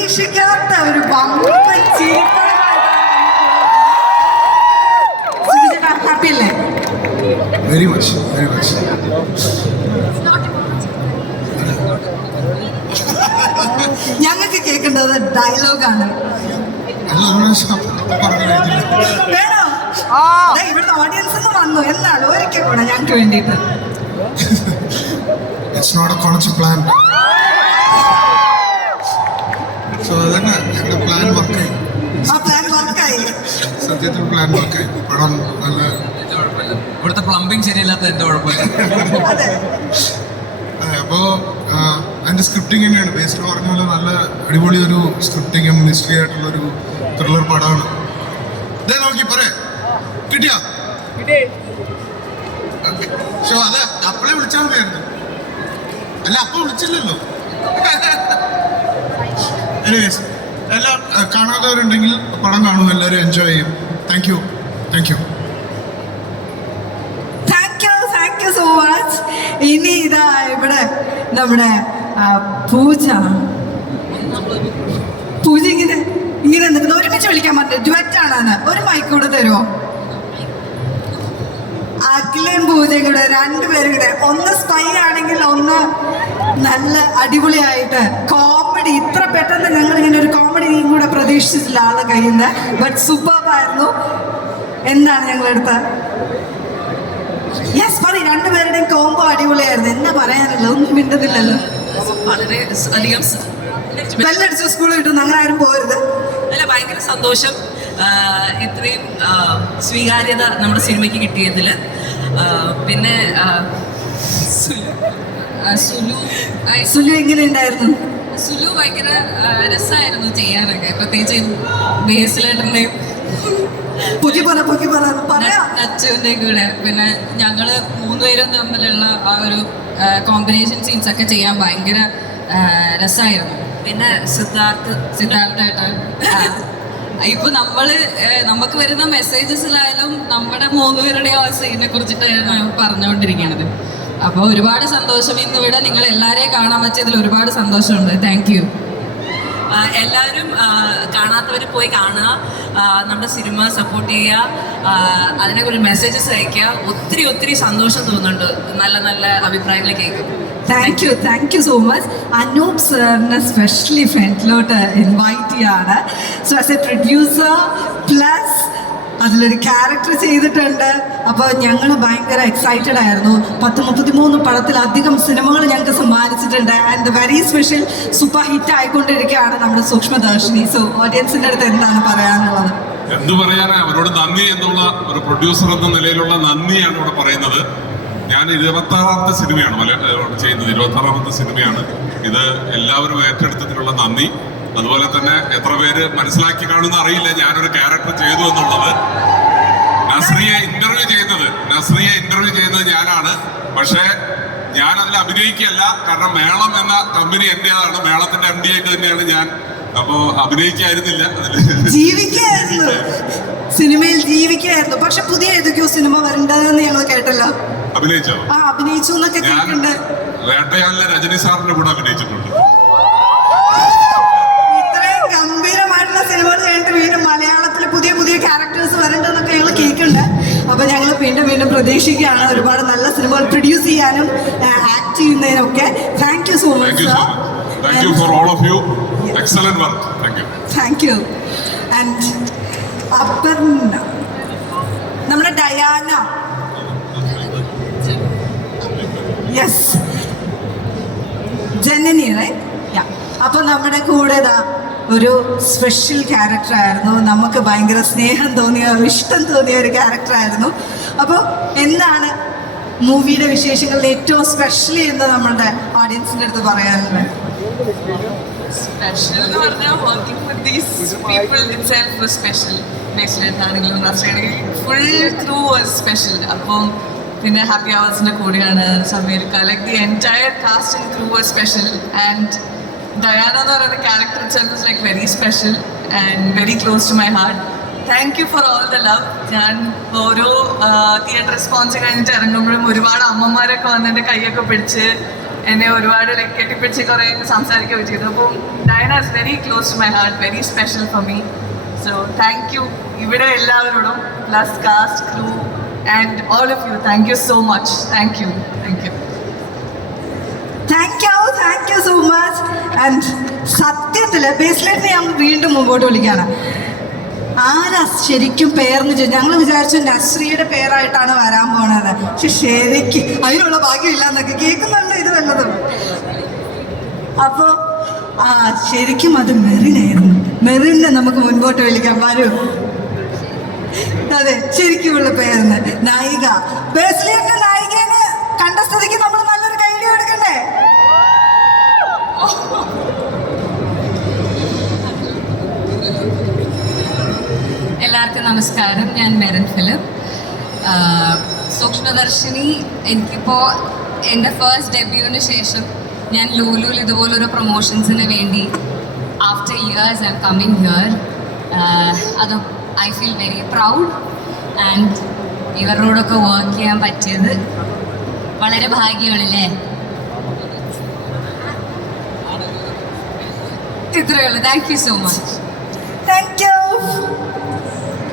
പ്രതീക്ഷിക്കാത്ത ഒരു വമ്പൻ ഹാപ്പി അല്ലേ? Very much very much. ഞങ്ങൾക്ക് കേൾക്കേണ്ടത് ഡയലോഗാണ്. വേണോ? ഇവിടുത്തെ ഓഡിയൻസ് വന്നു എന്നാണ് ഒരിക്കൽ കൂടെ ഞങ്ങൾക്ക് വേണ്ടിയിട്ട്. It's not a conscious plan. So അതന്നെ ഞങ്ങളുടെ പ്ലാൻ വർക്കായി. ആ പ്ലാൻ വർക്കായി. സത്യത്തിൽ പ്ലാൻ വർക്കായി. പടം നല്ല ഇവിടുത്തെ പ്ലംബിംഗ് ശരിയല്ലാത്ത എന്റെ കുഴപ്പമില്ല. അപ്പോൾ അതിൻ്റെ സ്ക്രിപ്റ്റിംഗ് തന്നെയാണ് ബേസിൽ പറഞ്ഞ പോലെ നല്ല അടിപൊളി ഒരു സ്ക്രിപ്റ്റിങ്ങും മിസ്റ്ററി ആയിട്ടുള്ളൊരു ത്രില്ലർ പടമാണ്. ഇതേ നോക്കി പോരെ കിട്ടിയാ ഷോ അത് അപ്പളെ വിളിച്ചാൽ മതിയായിരുന്നു. അല്ല അപ്പൊ വിളിച്ചില്ലല്ലോ. എനിവേസ് എല്ലാം കാണാത്തവരുണ്ടെങ്കിൽ പടം കാണും, എല്ലാവരും എൻജോയ് ചെയ്യും. Thank you thank you thank you so much. ഇനി ഇതാ ഇവിടെ നമ്മുടെ പൂജ ഇങ്ങനെ നിൽക്കുന്നത്. ഒരുമിച്ച് വിളിക്കാൻ പറ്റില്ല, ഡ്യുവറ്റാണ്. ഒരു മൈക്കൂടെ തരുമോ? അഖിലും പൂജയും കൂടെ രണ്ടുപേരും കൂടെ, ഒന്ന് സ്പൈ ആണെങ്കിൽ ഒന്ന് നല്ല അടിപൊളിയായിട്ട് കോമഡി. ഇത്ര പെട്ടെന്ന് ഞങ്ങൾ ഇങ്ങനെ ഒരു കോമഡിയും കൂടെ പ്രതീക്ഷിച്ചിട്ടില്ല ആളെ കയ്യിൽ നിന്ന്. ബട്ട് സൂപ്പറായിരുന്നു. എന്താണ് ഞങ്ങളെടുത്ത യെസ് പറയും. രണ്ടുപേരുടെയും കോംബോ അടിപൊളിയായിരുന്നു. എന്നാ പറയാനല്ലോ, ഒന്നും മിണ്ടുന്നില്ലല്ലോ. വളരെ അധികം ബെല്ലടിച്ചു സ്കൂളിൽ കിട്ടും, അങ്ങനെ ആരും പോകരുത്. അല്ല, ഭയങ്കര സന്തോഷം ഇത്രയും സ്വീകാര്യത നമ്മുടെ സിനിമയ്ക്ക് കിട്ടിയതിൽ. പിന്നെ സുലു എങ്ങനെ ഉണ്ടായിരുന്നു? സുലു ഭയങ്കര രസമായിരുന്നു ചെയ്യാനൊക്കെ, പ്രത്യേകിച്ച് ബേസിലേട്ടൻ്റെയും അച്ചുവിൻ്റെയും കൂടെ. പിന്നെ ഞങ്ങള് മൂന്നുപേരും തമ്മിലുള്ള ആ ഒരു കോമ്പിനേഷൻ സീൻസ് ഒക്കെ ചെയ്യാൻ ഭയങ്കര രസമായിരുന്നു. പിന്നെ സിദ്ധാർത്ഥായിട്ട് ഇപ്പൊ നമുക്ക് വരുന്ന മെസ്സേജസിലായാലും നമ്മുടെ മൂന്നുപേരുടെ ആ സീനെ കുറിച്ചിട്ടാണ് പറഞ്ഞുകൊണ്ടിരിക്കുന്നത്. അപ്പോൾ ഒരുപാട് സന്തോഷം. ഇന്നിവിടെ നിങ്ങൾ എല്ലാവരെയും കാണാൻ പറ്റിയതിൽ ഒരുപാട് സന്തോഷമുണ്ട്. Thank you. എല്ലാവരും കാണാത്തവർ പോയി കാണുക, നമ്മുടെ സിനിമ സപ്പോർട്ട് ചെയ്യുക, അതിനെക്കുറിച്ച് മെസ്സേജസ് അയയ്ക്കുക. ഒത്തിരി ഒത്തിരി സന്തോഷം തോന്നുന്നുണ്ട് നല്ല നല്ല അഭിപ്രായങ്ങൾ കേൾക്കും. Thank you so much. Anoop സാറിനെ സ്പെഷ്യലി ഫ്രണ്ടിലോട്ട് ഇൻവൈറ്റ് ചെയ്യാണ്. So as A producer plus അതിലൊരു ക്യാരക്ടർ ചെയ്തിട്ടുണ്ട്. അപ്പോൾ ഞങ്ങൾ ഭയങ്കര എക്സൈറ്റഡ് ആയിരുന്നു. 33 പടത്തിലധികം സിനിമകൾ ഞങ്ങൾക്ക് സമ്മാനിച്ചിട്ടുണ്ട്. And very special super hit ആയിക്കൊണ്ടിരിക്കുകയാണ് നമ്മുടെ സൂക്ഷ്മദർശിനി. സോ ഓഡിയൻസിൻ്റെ അടുത്ത് എന്താണ് പറയാനുള്ളത്? എന്തു പറയാനാ, അവരോട് നന്ദി എന്നുള്ള ഒരു പ്രൊഡ്യൂസർ എന്ന നിലയിലുള്ള നന്ദിയാണ് ഇവിടെ പറയുന്നത്. ഞാൻ 26ാമത്തെ സിനിമയാണ് ചെയ്യുന്നത്. 26ാമത്തെ സിനിമയാണ് ഇത്. എല്ലാവരും ഏറ്റെടുത്തതിനുള്ള നന്ദി. അതുപോലെ തന്നെ എത്ര പേര് മനസ്സിലാക്കി കാണുമെന്ന് അറിയില്ല ഞാനൊരു ക്യാരക്ടർ ചെയ്തു എന്നുള്ളത്. നസ്രിയെ ഇന്റർവ്യൂ ചെയ്യുന്നത് ഞാനാണ്. പക്ഷേ ഞാനതിൽ അഭിനയിക്കുകയല്ല, കാരണം മേളം എന്ന കമ്പനി എന്റേതാണ്. മേളത്തിന്റെ MD ആയിട്ട് തന്നെയാണ് ഞാൻ. അപ്പോ അഭിനയിക്കായിരുന്നില്ല, ജീവിക്കുകയായിരുന്നു, സിനിമയിൽ ജീവിക്കുകയായിരുന്നു. പക്ഷെ പുതിയ ഏതൊക്കെയോ സിനിമ വരണ്ടെന്ന് ഞങ്ങൾ കേട്ടല്ലോ. അഭിനയിച്ചോ? അഭിനയിച്ചു എന്നൊക്കെ കേൾക്കുന്നുണ്ട്. വേട്ടയാളിലെ രജനി സാറിന്റെ കൂടെ അഭിനയിച്ചിട്ടുണ്ട്. ഇത്രയും ഗംഭീരമായിട്ടുള്ള സിനിമകൾ കഴിഞ്ഞിട്ട് വീണ്ടും മലയാളത്തിൽ പുതിയ പുതിയ ക്യാരക്ടേഴ്സ് വരണ്ടെന്നൊക്കെ ഞങ്ങൾ കേൾക്കുന്നുണ്ട്. അപ്പൊ ഞങ്ങൾ വീണ്ടും പ്രതീക്ഷിക്കുകയാണ് ഒരുപാട് നല്ല സിനിമകൾ പ്രൊഡ്യൂസ് ചെയ്യാനും ആക്ട് ചെയ്യുന്നതിനൊക്കെ. Thank you so much sir. Thank you for all of you. Excellent work. Thank you. And Aparna, നമ്മുടെ ഡയാന, യെസ് ജനനി റൈറ്റ്. അപ്പോൾ നമ്മുടെ കൂടെ ഒരു സ്പെഷ്യൽ ക്യാരക്ടറായിരുന്നു. നമുക്ക് ഭയങ്കര സ്നേഹം തോന്നിയ, ഇഷ്ടം തോന്നിയ ഒരു ക്യാരക്ടറായിരുന്നു. അപ്പോൾ എന്താണ് മൂവിയുടെ വിശേഷങ്ങളിൽ ഏറ്റവും സ്പെഷ്യലി എന്ന് നമ്മുടെ ഓഡിയൻസിൻ്റെ അടുത്ത് പറയാനുള്ളത്? സ്പെഷ്യൽ എന്ന് പറഞ്ഞാൽ working with these people itself was special. ബേസിലായിട്ടാണെങ്കിലും ഫുൾ ത്രൂ വാസ് സ്പെഷ്യൽ. അപ്പം പിന്നെ ഹാപ്പി അവേഴ്സിൻ്റെ കൂടെയാണ് Sameer. Like the entire cast and crew was special. And Diana എന്ന് പറയുന്ന character itself was like very special and very close to my heart. Thank you for all the love. ഞാൻ ഓരോ theatre response കഴിഞ്ഞിട്ട് ഇറങ്ങുമ്പോഴും ഒരുപാട് അമ്മമാരൊക്കെ വന്ന് എൻ്റെ കൈയൊക്കെ പിടിച്ച് എന്നെ ഒരുപാട് ലൈക്ക് കെട്ടിപ്പിടിച്ച് കുറേ സംസാരിക്കുകയൊക്കെ ചെയ്തു. അപ്പം Diana is very close to my heart, very special for me. So thank you ഇവിടെ എല്ലാവരോടും, plus cast, crew and all of you. Thank you so much. Thank you. Thank you so much. And സത്യത്തിൽ ബേസിലേക്ക് ഞാൻ വീണ്ടും മുമ്പോട്ട് വിളിക്കുകയാണ്. ആരാ ശരിക്കും പേരെന്ന് ചോദിച്ചാൽ ഞങ്ങൾ വിചാരിച്ചു നസ്രിയുടെ പേരായിട്ടാണ് വരാൻ പോണത്. പക്ഷെ ശരിക്കും അതിനുള്ള ഭാഗ്യമില്ല എന്നൊക്കെ കേൾക്കുന്നുണ്ട് ഇത് വല്ലതും. അപ്പോൾ ശരിക്കും അത് മെറിനായിരുന്നു. മെറിനെ നമുക്ക് മുൻപോട്ട് വിളിക്കാൻ വരൂ. അതെ, ശരിക്കുമുള്ള പേരെന്ന് നായിക. ബേസിലിന്റെ നായികേനെ കണ്ട സ്ഥിതിക്ക് നമ്മൾ നല്ലൊരു കൈഡിയ എടുക്കണ്ടേ? എല്ലാവർക്കും നമസ്കാരം. ഞാൻ മെറിൻ ഫിലിപ്പ്. സൂക്ഷ്മദർശിനി എനിക്കിപ്പോൾ എൻ്റെ ഫസ്റ്റ് ഡെബ്യൂവിന് ശേഷം ഞാൻ ലൂലുവിൽ ഇതുപോലൊരു പ്രൊമോഷൻസിന് വേണ്ടി after years I am coming here. അത് I feel very proud. And ഇവരോടൊക്കെ വർക്ക് ചെയ്യാൻ പറ്റിയത് വളരെ ഭാഗ്യമാണല്ലേ. ഇത്രയേ ഉള്ളൂ. Thank you so much. Thank U.